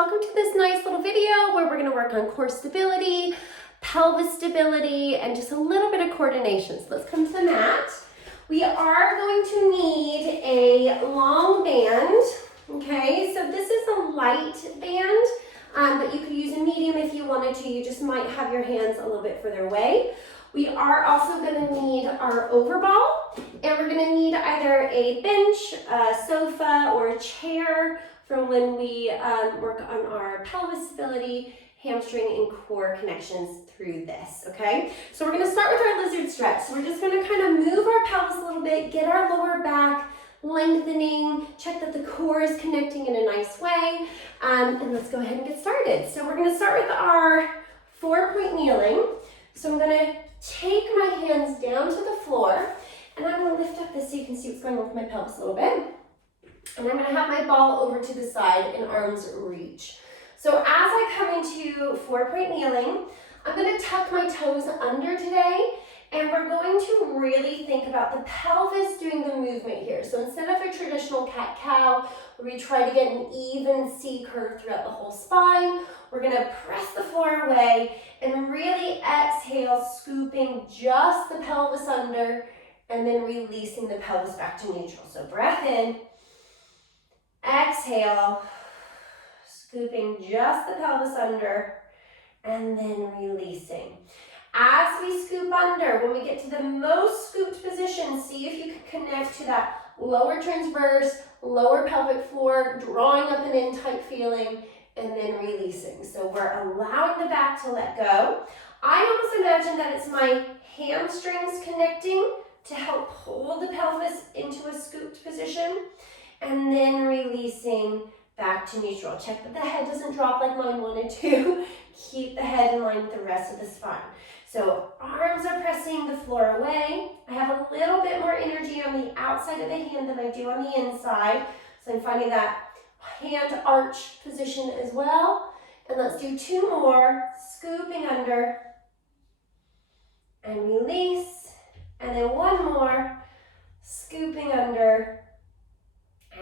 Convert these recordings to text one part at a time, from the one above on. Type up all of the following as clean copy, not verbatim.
welcome to this nice little video where we're going to work on core stability, pelvis stability, and just a little bit of coordination. So let's come to the mat. We are going to need a long band, okay? So this is a light band, but you could use a medium if you wanted to. You just might have your hands a little bit further away. We are also going to need our overball, and we're going to need either a bench, a sofa, or a chair for when we work on our pelvis stability, hamstring, and core connections through this, okay? So we're going to start with our lizard stretch. So we're just going to kind of move our pelvis a little bit, get our lower back lengthening, check that the core is connecting in a nice way, and let's go ahead and get started. So we're going to start with our 4-point kneeling. So I'm going to take my hands down to the floor, and I'm going to lift up this so you can see what's going on with my pelvis a little bit. And I'm going to have my ball over to the side and arms reach. So as I come into 4-point kneeling, I'm going to tuck my toes under today, and we're going to really think about the pelvis doing the movement here. So instead of a traditional cat-cow, where we try to get an even C curve throughout the whole spine, we're going to press the floor away and really exhale, scooping just the pelvis under and then releasing the pelvis back to neutral. So breath in, exhale, scooping just the pelvis under and then releasing. As we scoop under, when we get to the most scooped position, see if you can connect to that lower transverse, lower pelvic floor, drawing up an in tight feeling, and then releasing. So we're allowing the back to let go. I almost imagine that it's my hamstrings connecting to help hold the pelvis into a scooped position, and then releasing back to neutral. Check that the head doesn't drop like mine wanted to. Keep the head in line with the rest of the spine. So arms are pressing the floor away. I have a little bit more energy on the outside of the hand than I do on the inside. So I'm finding that hand arch position as well. And let's do 2 more. Scooping under and release. And then 1 more. Scooping under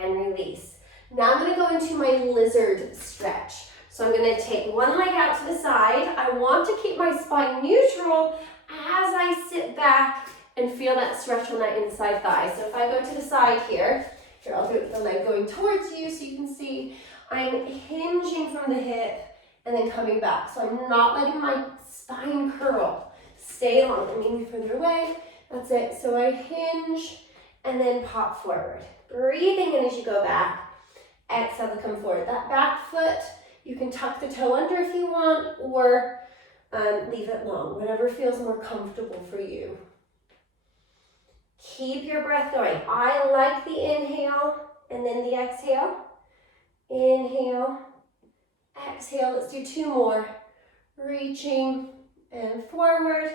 and release. Now I'm going to go into my lizard stretch. So I'm going to take one leg out to the side. I want to keep my spine neutral as I sit back and feel that stretch on that inside thigh. So if I go to the side here, I'll do it with the leg going towards you so you can see I'm hinging from the hip and then coming back. So I'm not letting my spine curl. Stay long and maybe further away. That's it. So I hinge and then pop forward. Breathing in as you go back. Exhale to come forward. That back foot, you can tuck the toe under if you want, or leave it long, whatever feels more comfortable for you. Keep your breath going. I like the inhale and then the exhale. Inhale, exhale. Let's do 2 more. Reaching and forward.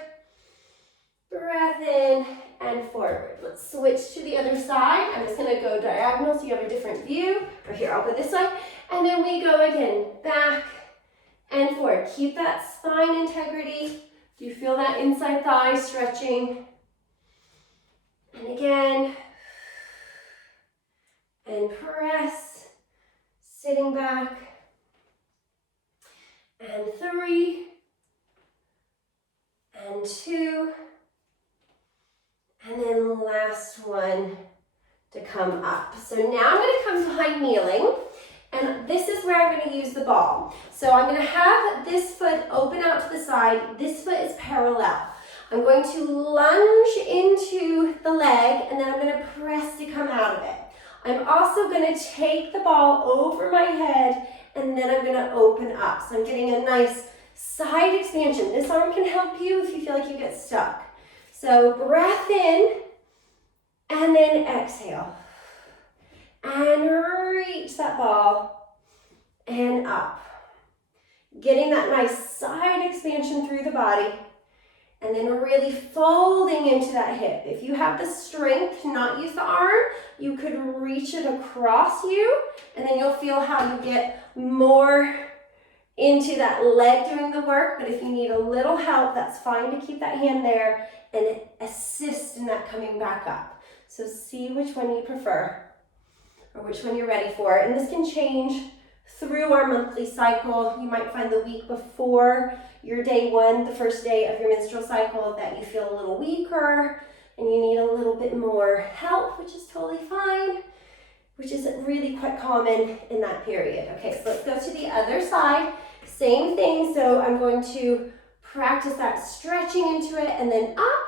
Breath in and forward. Let's switch to the other side. I'm just going to go diagonal so you have a different view. Or here, I'll go this way. And then we go again, back and forward. Keep that spine integrity. Do you feel that inside thigh stretching? And again. And press. Sitting back. And 3. And 2. And then last one to come up. So now I'm going to come behind kneeling, and this is where I'm going to use the ball. So I'm going to have this foot open out to the side. This foot is parallel. I'm going to lunge into the leg, and then I'm going to press to come out of it. I'm also going to take the ball over my head, and then I'm going to open up. So I'm getting a nice side expansion. This arm can help you if you feel like you get stuck. So breath in, and then exhale. And reach that ball, and up. Getting that nice side expansion through the body, and then really folding into that hip. If you have the strength to not use the arm, you could reach it across you, and then you'll feel how you get more into that leg doing the work. But if you need a little help, that's fine to keep that hand there and assist in that coming back up. So see which one you prefer or which one you're ready for. And this can change through our monthly cycle. You might find the week before your day one, the first day of your menstrual cycle, that you feel a little weaker and you need a little bit more help, which is totally fine, which is really quite common in that period. Okay, so let's go to the other side. Same thing, so I'm going to practice that stretching into it and then up.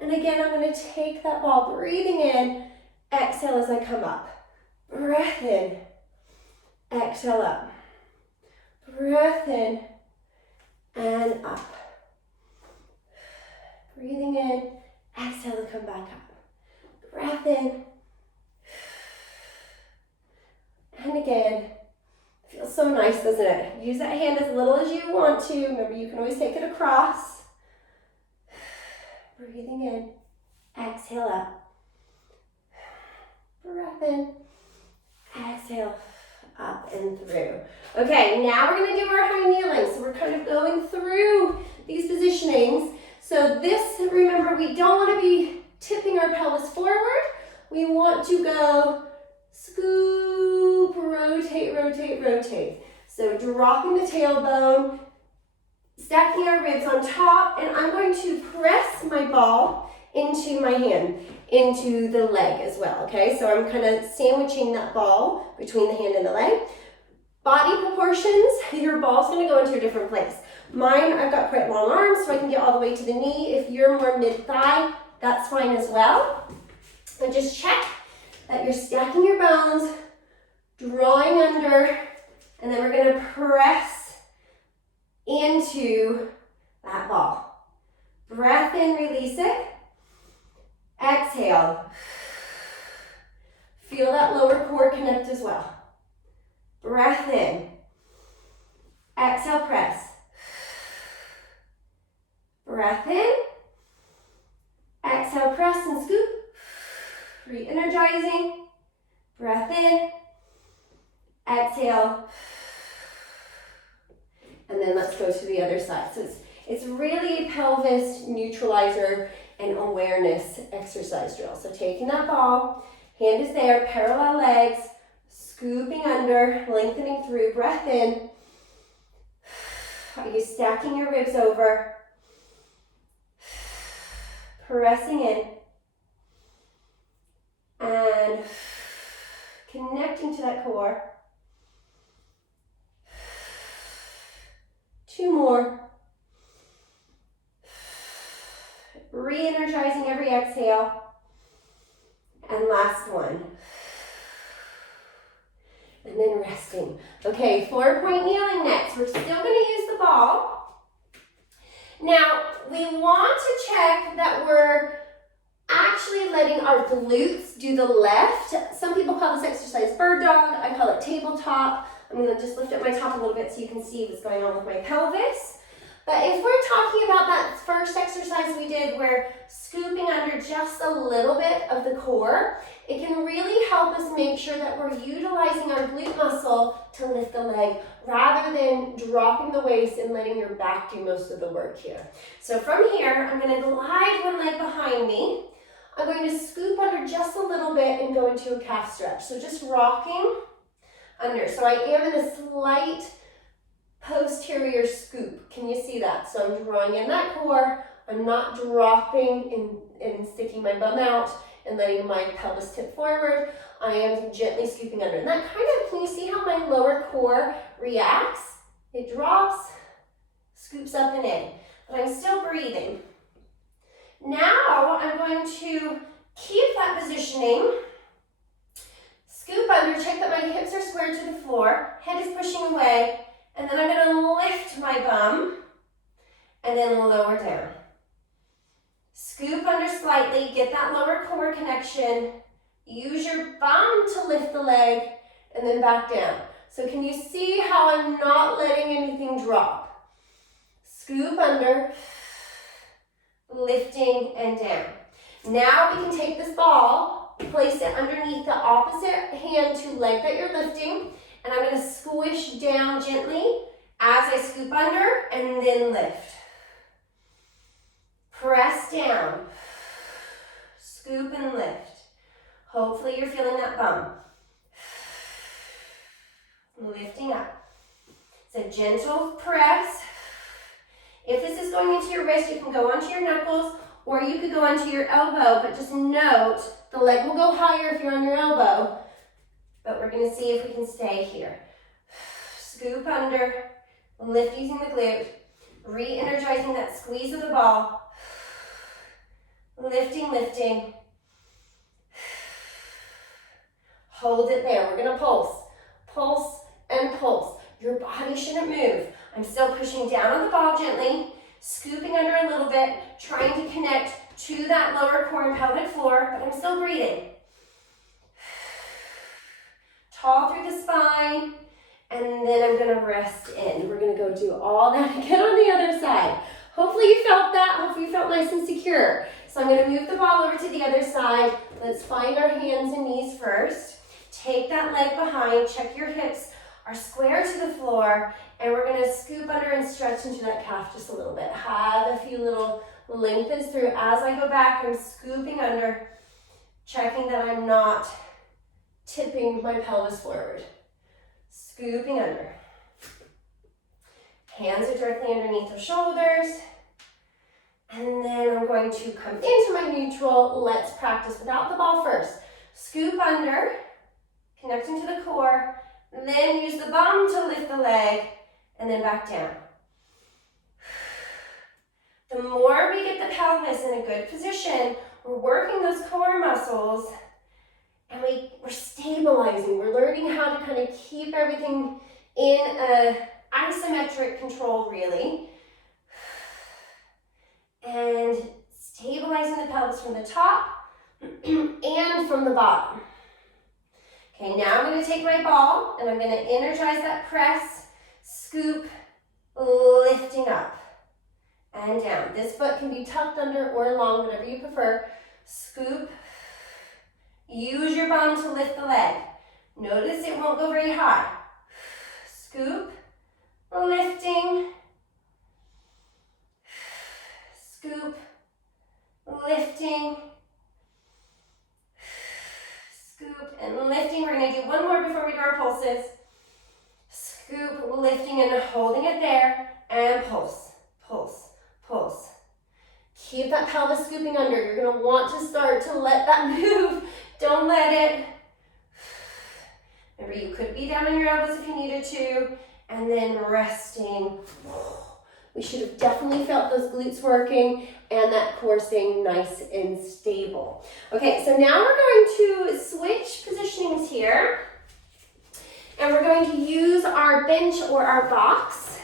And again, I'm going to take that ball, breathing in, exhale as I come up. Breath in, exhale up. Breath in and up. Breathing in, exhale to come back up. Breath in. And again, feels so nice, doesn't it? Use that hand as little as you want to. Remember, you can always take it across. Breathing in, exhale up. Breath in, exhale up and through. Okay, now we're going to do our high kneeling. So we're kind of going through these positionings. So this, remember, we don't want to be tipping our pelvis forward. We want to go scoop, rotate, rotate, rotate. So dropping the tailbone, stacking our ribs on top, and I'm going to press my ball into my hand, into the leg as well, okay? So I'm kind of sandwiching that ball between the hand and the leg. Body proportions, your ball's gonna go into a different place. Mine, I've got quite long arms, so I can get all the way to the knee. If you're more mid-thigh, that's fine as well. And just check that you're stacking your bones, drawing under, and then we're gonna press into that ball. Breath in, release it. Exhale. Feel that lower core connect as well. Breath in. Exhale, press. Breath in. Exhale, press and scoop. Re-energizing. Breath in. Exhale. And then let's go to the other side. So it's really a pelvis neutralizer and awareness exercise drill. So taking that ball, hand is there, parallel legs, scooping under, lengthening through, breath in. Are you stacking your ribs over? Pressing in. And connecting to that core. 2 more. Re-energizing every exhale. And last one. And then resting. Okay, 4-point kneeling next. We're still going to use the ball. Now, we want to check that we're actually letting our glutes do the left. Some people call this exercise bird dog. I call it tabletop. I'm going to just lift up my top a little bit so you can see what's going on with my pelvis. But if we're talking about that first exercise we did where scooping under just a little bit of the core, it can really help us make sure that we're utilizing our glute muscle to lift the leg rather than dropping the waist and letting your back do most of the work here. So from here, I'm going to glide one leg behind me. I'm going to scoop under just a little bit and go into a calf stretch. So just rocking under. So I am in a slight posterior scoop. Can you see that? So I'm drawing in that core. I'm not dropping and sticking my bum out and letting my pelvis tip forward. I am gently scooping under. And that kind of, can you see how my lower core reacts? It drops, scoops up and in. But I'm still breathing. Now I'm going to keep that positioning. Scoop under, check that my hips are squared to the floor. Head is pushing away. And then I'm going to lift my bum and then lower down. Scoop under slightly, get that lower core connection. Use your bum to lift the leg and then back down. So can you see how I'm not letting anything drop? Scoop under, lifting and down. Now we can take this ball, place it underneath the opposite hand to leg that you're lifting, and I'm going to squish down gently as I scoop under and then lift. Press down, scoop and lift. Hopefully you're feeling that bum. lifting up. It's a gentle press. If this is going into your wrist, you can go onto your knuckles, or you could go onto your elbow, but just note, the leg will go higher if you're on your elbow, but we're gonna see if we can stay here. Scoop under, lift using the glute, re-energizing that squeeze of the ball. Lifting, lifting. Hold it there. We're gonna pulse. Pulse and pulse. Your body shouldn't move. I'm still pushing down on the ball gently, scooping under a little bit, trying to connect to that lower core and pelvic floor, but I'm still breathing. Tall through the spine, and then I'm gonna rest in. We're gonna go do all that again on the other side. Hopefully you felt that. Hopefully you felt nice and secure. So I'm gonna move the ball over to the other side. Let's find our hands and knees first. Take that leg behind, check your hips are square to the floor, and we're gonna scoop under and stretch into that calf just a little bit. Have a few little lengthens through. As I go back, I'm scooping under, checking that I'm not tipping my pelvis forward. Scooping under. Hands are directly underneath the shoulders. And then I'm going to come into my neutral. Let's practice without the ball first. Scoop under, connecting to the core, then use the bum to lift the leg, and then back down. The more we get the pelvis in a good position, we're working those core muscles, and we're stabilizing. We're learning how to kind of keep everything in a isometric control, really. And stabilizing the pelvis from the top and from the bottom. Okay, now I'm going to take my ball and I'm going to energize that press, scoop, lifting up and down. This foot can be tucked under or long, whatever you prefer. Scoop, use your bum to lift the leg. Notice it won't go very high. Scoop, lifting, scoop, lifting, scoop and lifting. We're going to do one more before we do our pulses. Scoop, lifting and holding it there, and pulse, pulse, pulse. Keep that pelvis scooping under. You're going to want to start to let that move. Don't let it. Remember, you could be down on your elbows if you needed to, and then resting. We should have definitely felt those glutes working and that core staying nice and stable. Okay, so now we're going to switch positionings here. And we're going to use our bench or our box.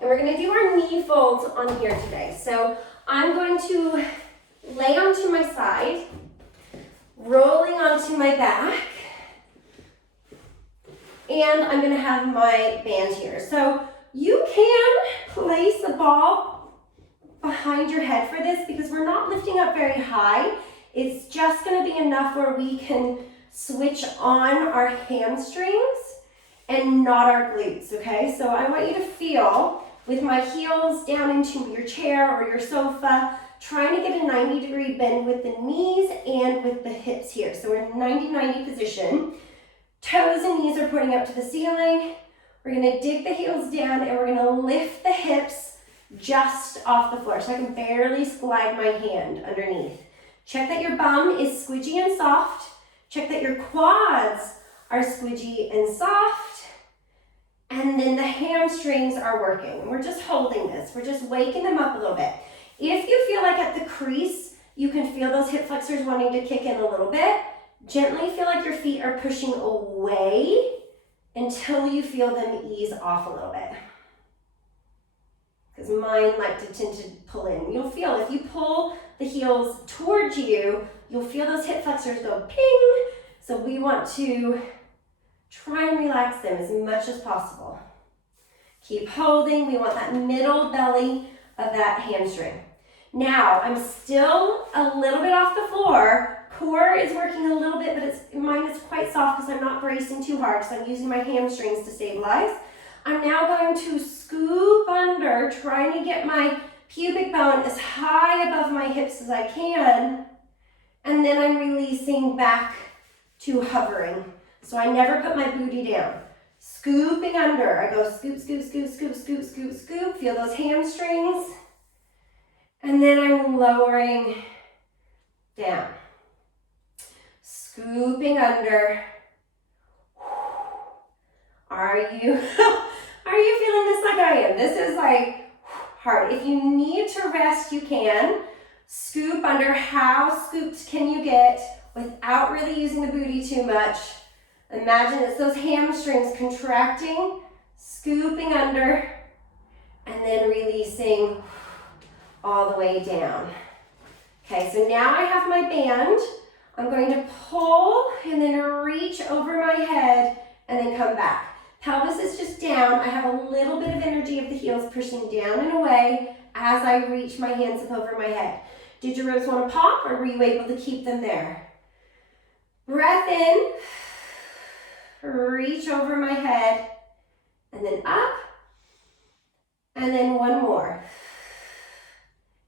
And we're going to do our knee folds on here today. So I'm going to lay onto my side, rolling onto my back. And I'm going to have my band here. So you can place the ball behind your head for this because we're not lifting up very high. It's just going to be enough where we can switch on our hamstrings and not our glutes, okay? So I want you to feel with my heels down into your chair or your sofa, trying to get a 90-degree bend with the knees and with the hips here. So we're in 90-90 position. Toes and knees are pointing up to the ceiling. We're gonna dig the heels down and we're gonna lift the hips just off the floor. So I can barely slide my hand underneath. Check that your bum is squidgy and soft. Check that your quads are squidgy and soft. And then the hamstrings are working. We're just holding this. We're just waking them up a little bit. If you feel like at the crease, you can feel those hip flexors wanting to kick in a little bit. Gently feel like your feet are pushing away until you feel them ease off a little bit. Because mine like to tend to pull in. You'll feel if you pull the heels towards you, you'll feel those hip flexors go ping. So we want to try and relax them as much as possible. Keep holding. We want that middle belly of that hamstring. Now, I'm still a little bit off the floor. Core is working a little bit, but mine is quite soft because I'm not bracing too hard because I'm using my hamstrings to stabilize. I'm now going to scoop under, trying to get my pubic bone as high above my hips as I can. And then I'm releasing back to hovering. So I never put my booty down. Scooping under. I go scoop, scoop, scoop, scoop, scoop, scoop, scoop. Feel those hamstrings. And then I'm lowering down. Scooping under. Are you feeling this like I am? This is like hard. If you need to rest, you can. Scoop under. How scooped can you get without really using the booty too much? Imagine it's those hamstrings contracting, scooping under, and then releasing all the way down. Okay, so now I have my band. I'm going to pull and then reach over my head and then come back. Pelvis is just down. I have a little bit of energy of the heels pushing down and away as I reach my hands up over my head. Did your ribs want to pop, or were you able to keep them there? Breath in, reach over my head, and then up, and then one more.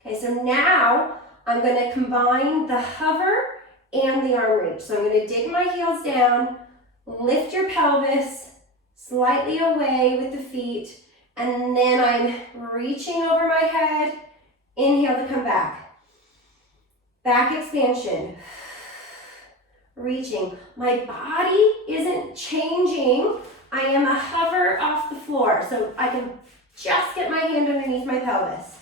Okay, so now I'm going to combine the hover and the arm reach. So I'm going to dig my heels down, lift your pelvis slightly away with the feet, and then I'm reaching over my head. Inhale to come back. Back expansion. Reaching. My body isn't changing. I am a hover off the floor, so I can just get my hand underneath my pelvis.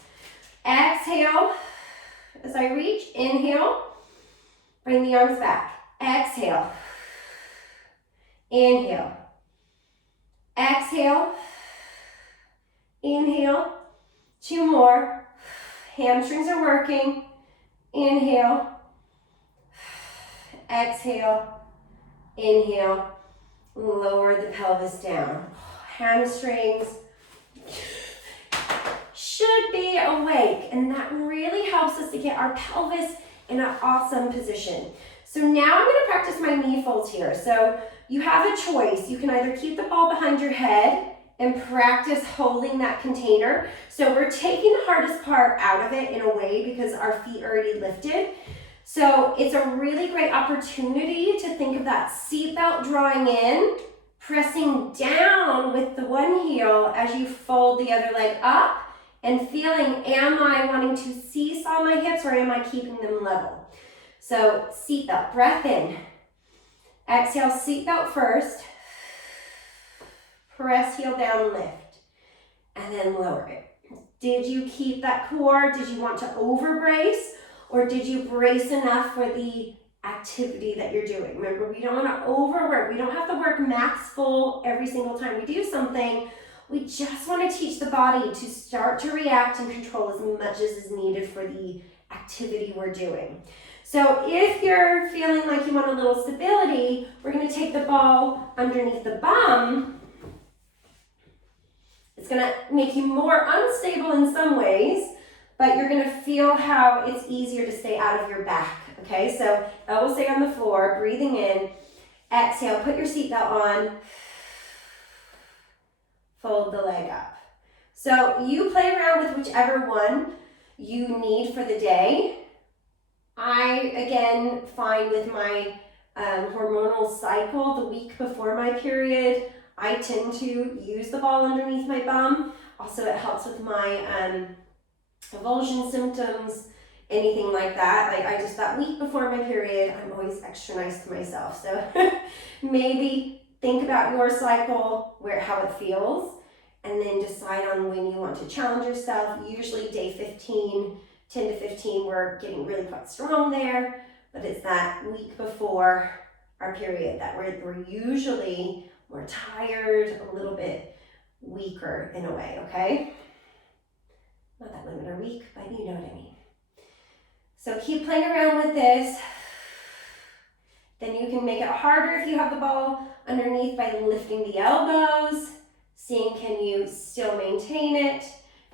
Exhale as I reach. Inhale. Bring the arms back. Exhale. Inhale. Exhale. Inhale. Two more. Hamstrings are working. Inhale. Exhale. Inhale. Lower the pelvis down. Hamstrings should be awake, and that really helps us to get our pelvis in an awesome position. So now I'm going to practice my knee folds here. So you have a choice. You can either keep the ball behind your head and practice holding that container. So we're taking the hardest part out of it in a way because our feet are already lifted. So it's a really great opportunity to think of that seat belt drawing in, pressing down with the one heel as you fold the other leg up, and feeling, am I wanting to seesaw my hips or am I keeping them level? So seat belt, breath in. Exhale, seat belt first. Press heel down, lift, and then lower it. Did you keep that core? Did you want to over brace, or did you brace enough for the activity that you're doing? Remember, we don't want to overwork. We don't have to work max full every single time we do something. We just want to teach the body to start to react and control as much as is needed for the activity we're doing. So if you're feeling like you want a little stability, we're going to take the ball underneath the bum. It's going to make you more unstable in some ways, but you're going to feel how it's easier to stay out of your back. Okay, so elbows stay on the floor, breathing in. Exhale, put your seatbelt on. Fold the leg up. So you play around with whichever one you need for the day. I, again, find with my hormonal cycle, the week before my period, I tend to use the ball underneath my bum. Also, it helps with my avulsion symptoms, anything like that. Like that week before my period, I'm always extra nice to myself. So maybe think about your cycle, how it feels, and then decide on when you want to challenge yourself. Usually day 15, 10 to 15, we're getting really quite strong there, but it's that week before our period that we're usually more tired, a little bit weaker in a way, okay? Not that women are weak, but you know what I mean. So keep playing around with this. Then you can make it harder if you have the ball underneath by lifting the elbows, seeing can you still maintain it.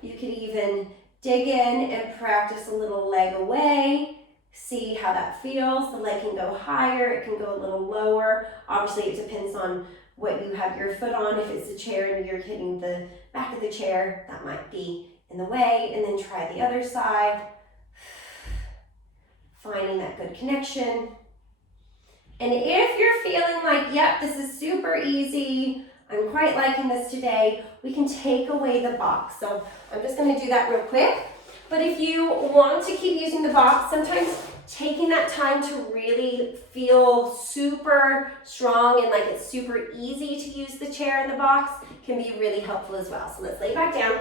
You could even dig in and practice a little leg away. See how that feels. The leg can go higher, it can go a little lower. Obviously, it depends on what you have your foot on. If it's a chair and you're hitting the back of the chair, that might be in the way. And then try the other side. Finding that good connection. And if you're feeling like, yep, this is super easy, I'm quite liking this today. We can take away the box. So I'm just gonna do that real quick. But if you want to keep using the box, sometimes taking that time to really feel super strong and like it's super easy to use the chair in the box can be really helpful as well. So let's lay back down.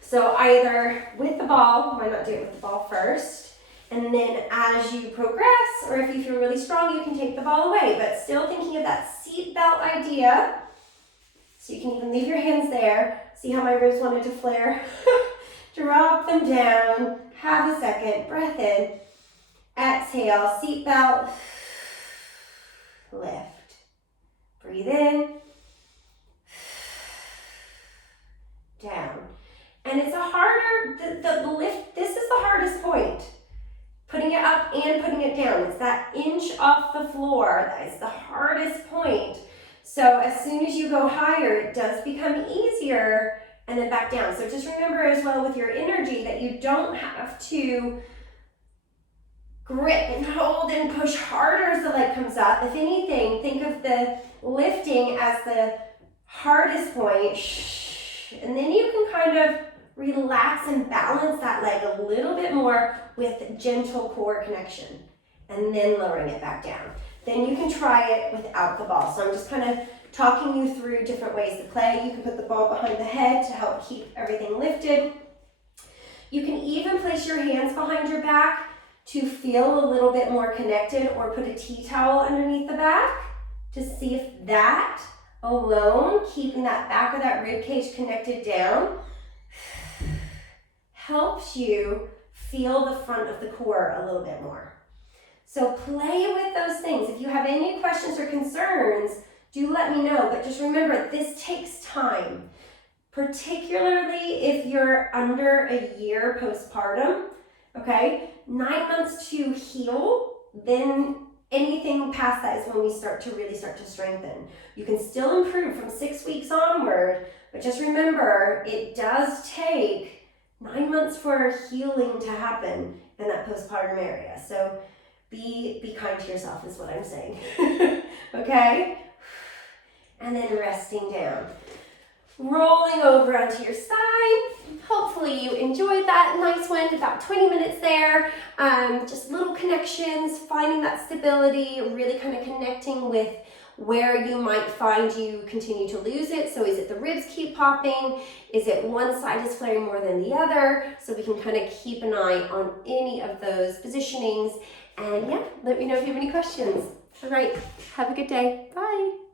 So either with the ball, why not do it with the ball first? And then as you progress, or if you feel really strong, you can take the ball away, but still thinking of that seat belt idea. So you can even leave your hands there. See how my ribs wanted to flare? Drop them down, have a second, breath in, exhale, seat belt, lift. Breathe in, down. And it's a harder, the lift, this is the hardest point. Putting it up and putting it down. It's that inch off the floor that is the hardest point. So as soon as you go higher, it does become easier, and then back down. So just remember as well with your energy that you don't have to grip and hold and push harder as the leg comes up. If anything, think of the lifting as the hardest point. And then you can kind of relax and balance that leg a little bit more with gentle core connection, and then lowering it back down. Then you can try it without the ball. So I'm just kind of talking you through different ways to play. You can put the ball behind the head to help keep everything lifted. You can even place your hands behind your back to feel a little bit more connected, or put a tea towel underneath the back to see if that alone, keeping that back of that rib cage connected down, helps you feel the front of the core a little bit more. So play with those things. If you have any questions or concerns, do let me know. But just remember, this takes time, particularly if you're under a year postpartum, okay? 9 months to heal, then anything past that is when we start to strengthen. You can still improve from 6 weeks onward, but just remember, it does take 9 months for healing to happen in that postpartum area. So be kind to yourself is what I'm saying. Okay? And then resting down. Rolling over onto your side. Hopefully you enjoyed that nice one, about 20 minutes there. Just little connections, finding that stability, really kind of connecting with where you might find you continue to lose it. So is it the ribs keep popping? Is it one side is flaring more than the other? So we can kind of keep an eye on any of those positionings. And yeah, let me know if you have any questions. All right, have a good day. Bye.